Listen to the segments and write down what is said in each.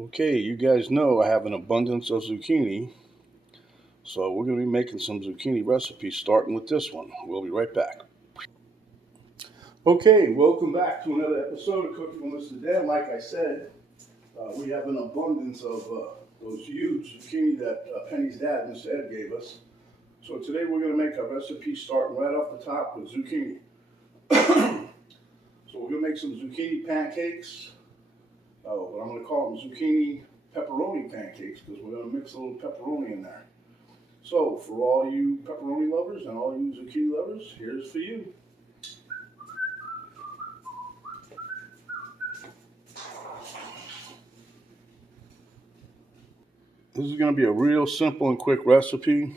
Okay, you guys know I have an abundance of zucchini, so we're going to be making some zucchini recipes starting with this one. We'll be right back. Okay, welcome back to another episode of Cooking with Mr. Dan. Like I said, we have an abundance of those huge zucchini that Penny's dad, Mr. Ed, gave us. So today we're going to make a recipe starting right off the top with zucchini. So we're going to make some zucchini pancakes. What I'm going to call them zucchini pepperoni pancakes because we're going to mix a little pepperoni in there. So for all you pepperoni lovers and all you zucchini lovers, here's for you. This is going to be a real simple and quick recipe.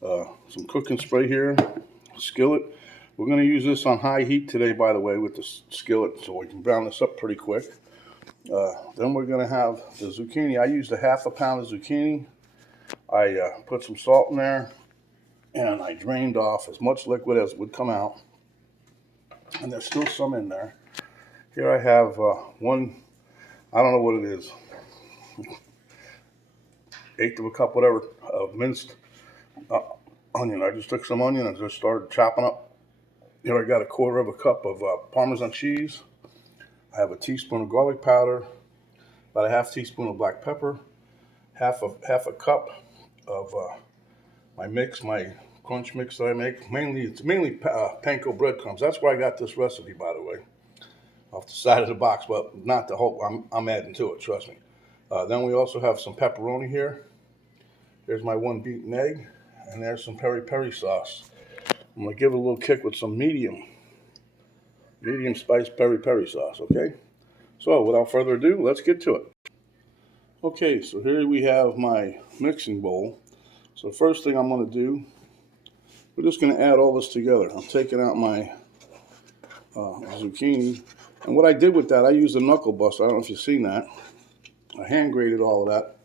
Some cooking spray here, skillet. We're going to use this on high heat today, by the way, with the skillet, so we can brown this up pretty quick. Then we're going to have the zucchini. I used a half a pound of zucchini. I put some salt in there, and I drained off as much liquid as would come out. And there's still some in there. Here I have one, I don't know what it is, eighth of a cup, whatever, of minced onion. I just took some onion and just started chopping up. Here I got a quarter of a cup of parmesan cheese. I have a teaspoon of garlic powder, about a half teaspoon of black pepper, half a cup of my crunch mix that I make. It's mainly panko breadcrumbs. That's where I got this recipe, by the way, off the side of the box, but not the whole. I'm adding to it, trust me. Then we also have some pepperoni here. There's my one beaten egg, and there's some peri-peri sauce. I'm gonna give it a little kick with some medium spice peri-peri sauce, okay? So without further ado, let's get to it. Okay, so here we have my mixing bowl. So the first thing I'm gonna do, we're just gonna add all this together. I'm taking out my zucchini. And what I did with that, I used a knuckle buster. I don't know if you've seen that. I hand grated all of that.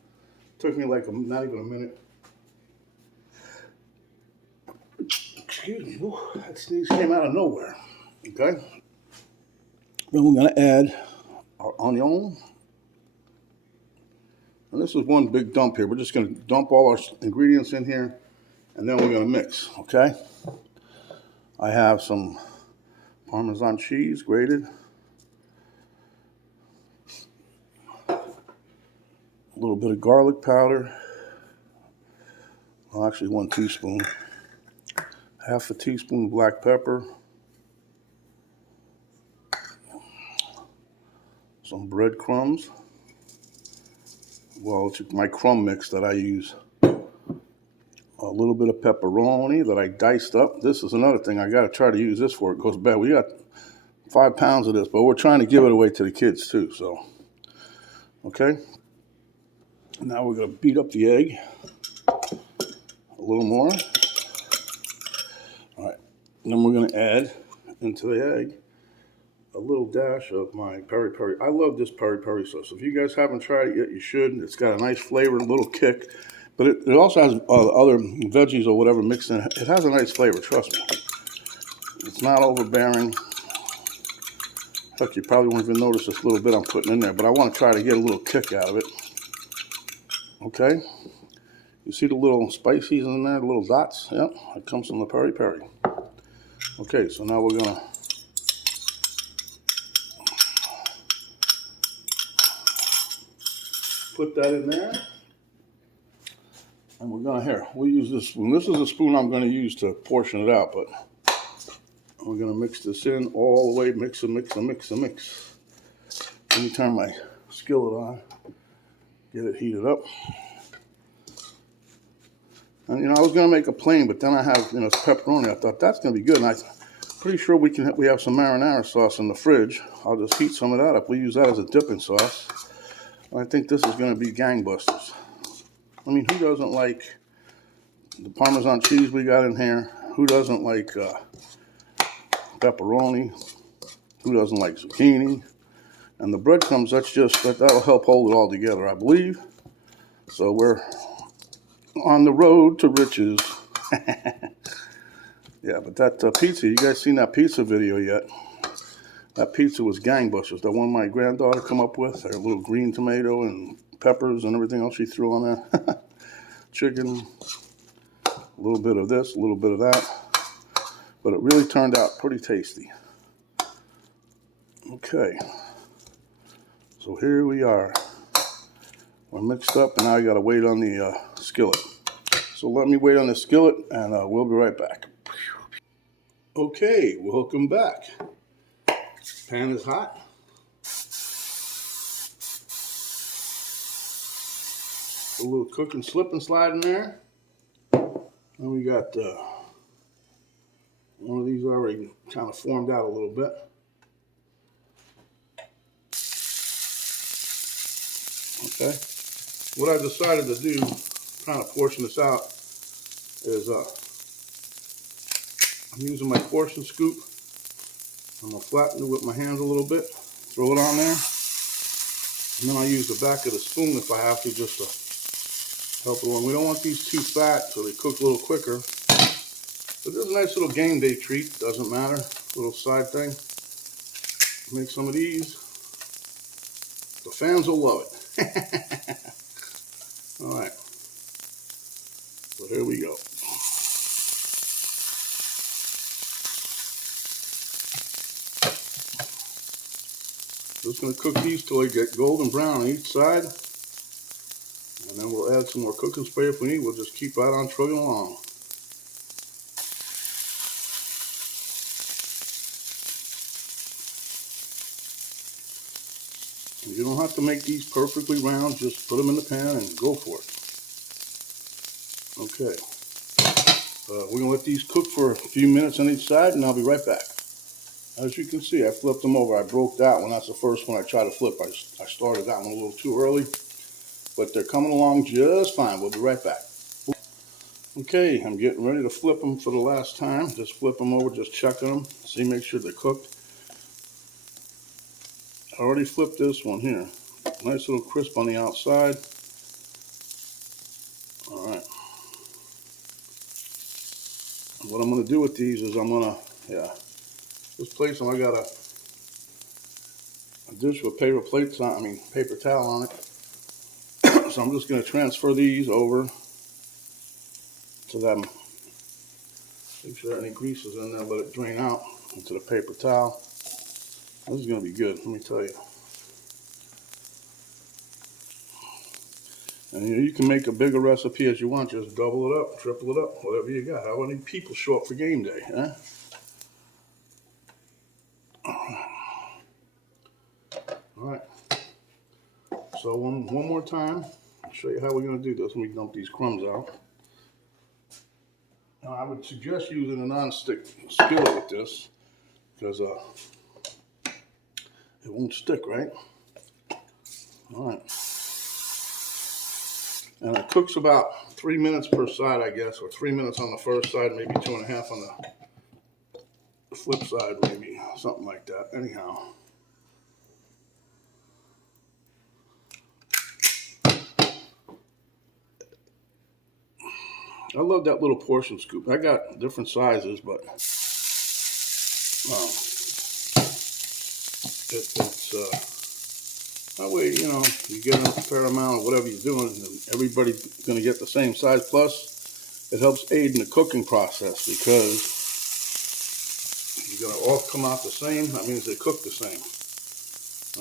It took me like not even a minute. Excuse me, ooh, that sneeze came out of nowhere. Okay. Then we're gonna add our onion. And this is one big dump here. We're just gonna dump all our ingredients in here, and then we're gonna mix, okay? I have some Parmesan cheese grated. A little bit of garlic powder. Well, actually 1 teaspoon. Half a teaspoon black pepper. Some breadcrumbs. Well, it's my crumb mix that I use. A little bit of pepperoni that I diced up. This is another thing. I got to try to use this before it goes bad. We got 5 pounds of this, but we're trying to give it away to the kids too. So, okay. Now we're going to beat up the egg a little more. All right. Then we're going to add into the egg a little dash of my peri-peri. I love this peri-peri sauce. If you guys haven't tried it yet, you should. It's got a nice flavor, a little kick. But it also has other veggies or whatever mixed in. It has a nice flavor, trust me. It's not overbearing. Heck, you probably won't even notice this little bit I'm putting in there, but I want to try to get a little kick out of it. Okay? You see the little spices in there, the little dots? Yep, that comes from the peri-peri. Okay, so now we're going to put that in there. And we're gonna, we'll use this spoon. This is a spoon I'm gonna use to portion it out, but we're gonna mix this in all the way, mix and mix and mix and mix. Let me turn my skillet on, get it heated up. And I was gonna make a plain, but then I have, pepperoni. I thought that's gonna be good. And I'm pretty sure we have some marinara sauce in the fridge. I'll just heat some of that up. We use that as a dipping sauce. And I think this is gonna be gangbusters. I mean, who doesn't like the Parmesan cheese we got in here? Who doesn't like pepperoni? Who doesn't like zucchini? And the breadcrumbs, that'll help hold it all together, I believe. So we're on the road to riches. Yeah, but that pizza, you guys seen that pizza video yet? That pizza was gangbusters. That one my granddaughter come up with, her little green tomato and peppers and everything else she threw on there. Chicken, a little bit of this, a little bit of that. But it really turned out pretty tasty. Okay, so here we are. We're mixed up, and now I gotta wait on the skillet. So let me wait on the skillet, and we'll be right back. Okay, welcome back. Pan is hot. A little cook and slip and slide in there. And we got one of these already kind of formed out a little bit. Okay. What I decided to do, kind of portion this out, is I'm using my portion scoop. I'm going to flatten it with my hands a little bit, throw it on there, and then I'll use the back of the spoon if I have to, just to help it along. We don't want these too fat, so they cook a little quicker. But this is a nice little game day treat, doesn't matter, little side thing. Make some of these. The fans will love it. Alright, so here we go. Just going to cook these till they get golden brown on each side. And then we'll add some more cooking spray if we need. We'll just keep right on trucking along. You don't have to make these perfectly round, just put them in the pan and go for it. Okay. We're going to let these cook for a few minutes on each side, and I'll be right back. As you can see, I flipped them over. I broke that one. That's the first one I tried to flip. I started that one a little too early, but they're coming along just fine. We'll be right back. Okay, I'm getting ready to flip them for the last time. Just flip them over, just checking them. See, make sure they're cooked. I already flipped this one here. Nice little crisp on the outside. Alright. What I'm going to do with these is I'm going to, just place them. I got a dish with paper plates on, paper towel on it. So I'm just going to transfer these over to them. Make sure any grease is in there, let it drain out into the paper towel. This is going to be good, let me tell you. And you can make a bigger recipe as you want. Just double it up, triple it up, whatever you got. How many people show up for game day, huh? Alright. So one more time, I'll show you how we're going to do this. Let me dump these crumbs out. Now I would suggest using a non-stick skillet with this, because it won't stick, right? Alright. And it cooks about 3 minutes per side, I guess, or 3 minutes on the first side, maybe 2.5 on the flip side, maybe, something like that. Anyhow. I love that little portion scoop. I got different sizes, but it's that way, you get a fair amount of whatever you're doing, and everybody's going to get the same size. Plus, it helps aid in the cooking process, because you're going to all come out the same. That means they cook the same.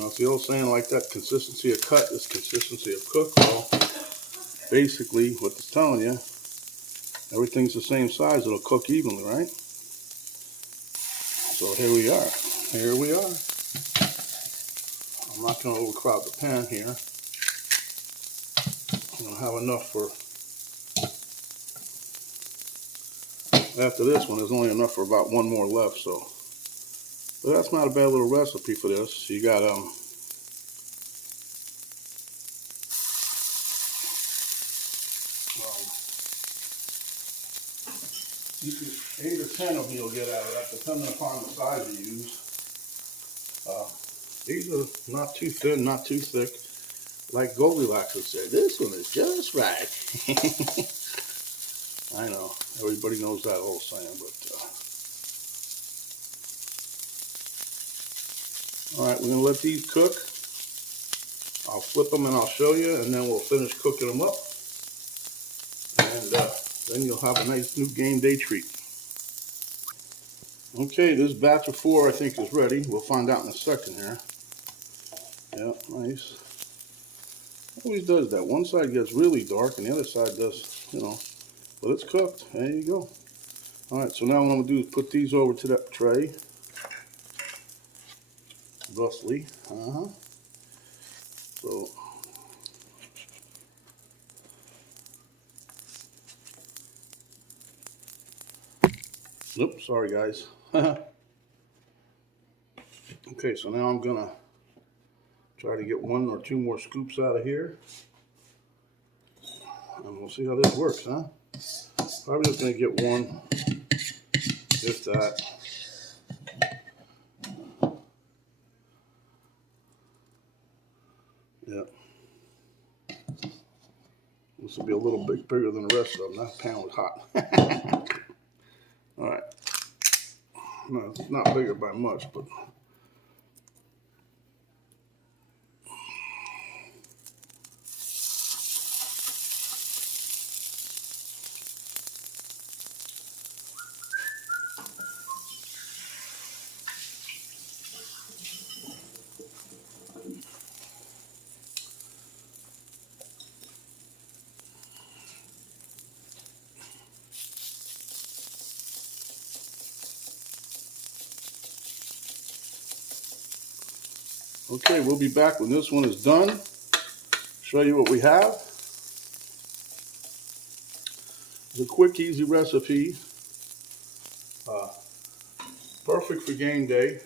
It's the old saying like that, consistency of cut is consistency of cook. Well, basically, what it's telling you, everything's the same size, it'll cook evenly, right? So here we are. Here we are. I'm not going to overcrowd the pan here. I'm going to have enough for, after this one, there's only enough for about one more left, so. But that's not a bad little recipe for this. You got, 8 or 10 of them you'll get out of that, depending upon the size you use. These are not too thin, not too thick. Like Goldilocks would say, this one is just right. I know, everybody knows that old saying, but All right, we're gonna let these cook. I'll flip them and I'll show you, and then we'll finish cooking them up. And then you'll have a nice new game day treat. Okay, this batch of 4 I think is ready. We'll find out in a second here. Yeah, nice. Always does that. One side gets really dark and the other side does, but it's cooked. There you go. All right, so now what I'm gonna do is put these over to that tray. Thusly. So, oops, sorry guys. Okay, so now I'm gonna try to get 1 or 2 more scoops out of here. And we'll see how this works, huh? Probably just gonna get 1, if that. Yeah. This will be a little bit bigger than the rest of them. That pan was hot. All right. No, it's not bigger by much, but okay, we'll be back when this one is done. Show you what we have. It's a quick, easy recipe. Perfect for game day.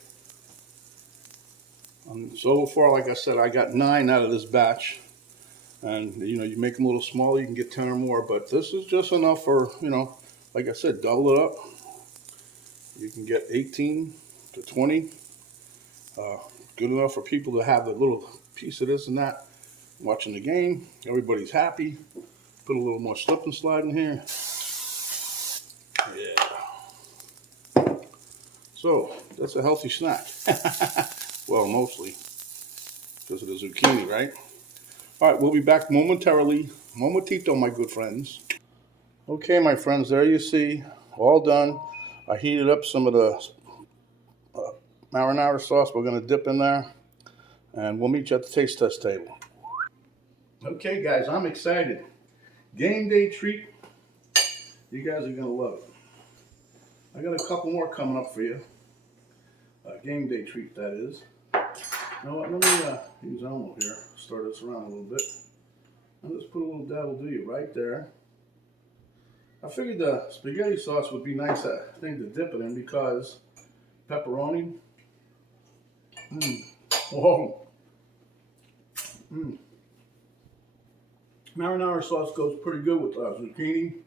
So far, like I said, I got 9 out of this batch. And, you make them a little smaller, you can get 10 or more. But this is just enough for, like I said, double it up. You can get 18 to 20. Good enough for people to have a little piece of this and that. Watching the game, everybody's happy. Put a little more slip and slide in here. Yeah. So, that's a healthy snack. Well, mostly because of the zucchini, right? All right, we'll be back momentarily. Momentito, my good friends. Okay, my friends, there you see, all done. I heated up some of the marinara sauce we're going to dip in there, and we'll meet you at the taste test table. Okay, guys, I'm excited. Game day treat. You guys are going to love it. I got a couple more coming up for you. Game day treat, that is. You know what, let me use Elmo here. Start this around a little bit. I'll just put a little dabble do you right there. I figured the spaghetti sauce would be nice thing to dip it in because pepperoni. Oh. Marinara sauce goes pretty good with zucchini,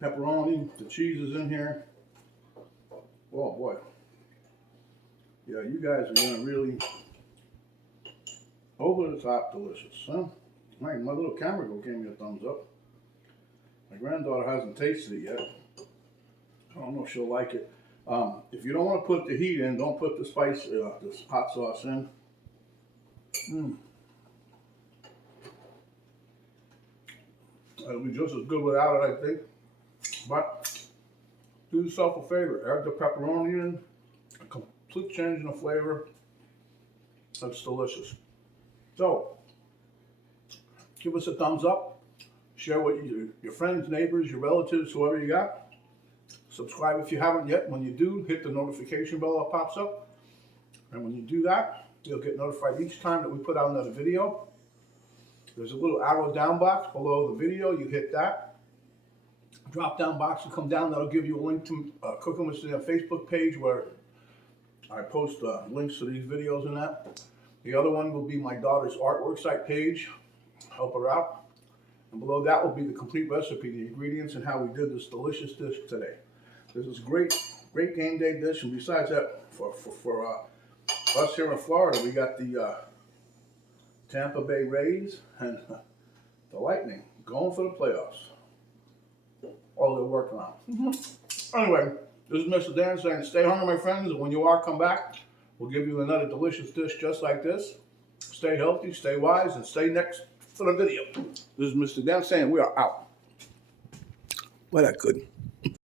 pepperoni, the cheese is in here. Oh boy. Yeah, you guys are gonna really over the top delicious, huh? My little camera girl gave me a thumbs up. My granddaughter hasn't tasted it yet. I don't know if she'll like it. If you don't want to put the heat in, don't put the spice, this hot sauce in. It'll be just as good without it, I think. But do yourself a favor, add the pepperoni in. A complete change in the flavor. That's delicious. So, give us a thumbs up. Share with your friends, neighbors, your relatives, whoever you got. Subscribe if you haven't yet. When you do, hit the notification bell that pops up. And when you do that, you'll get notified each time that we put out another video. There's a little arrow down box below the video. You hit that. Drop down box will come down. That'll give you a link to Cooking with Stan Facebook page where I post links to these videos and that. The other one will be my daughter's artwork site page. Help her out. And below that will be the complete recipe, the ingredients, and how we did this delicious dish today. This is great game day dish. And besides that, for us here in Florida, we got the Tampa Bay Rays and the Lightning going for the playoffs. All they're working on. Anyway, this is Mr. Dan saying, stay hungry, my friends, and when you are, come back. We'll give you another delicious dish just like this. Stay healthy, stay wise, and stay next for the video. This is Mr. Dan saying we are out. Well, that good.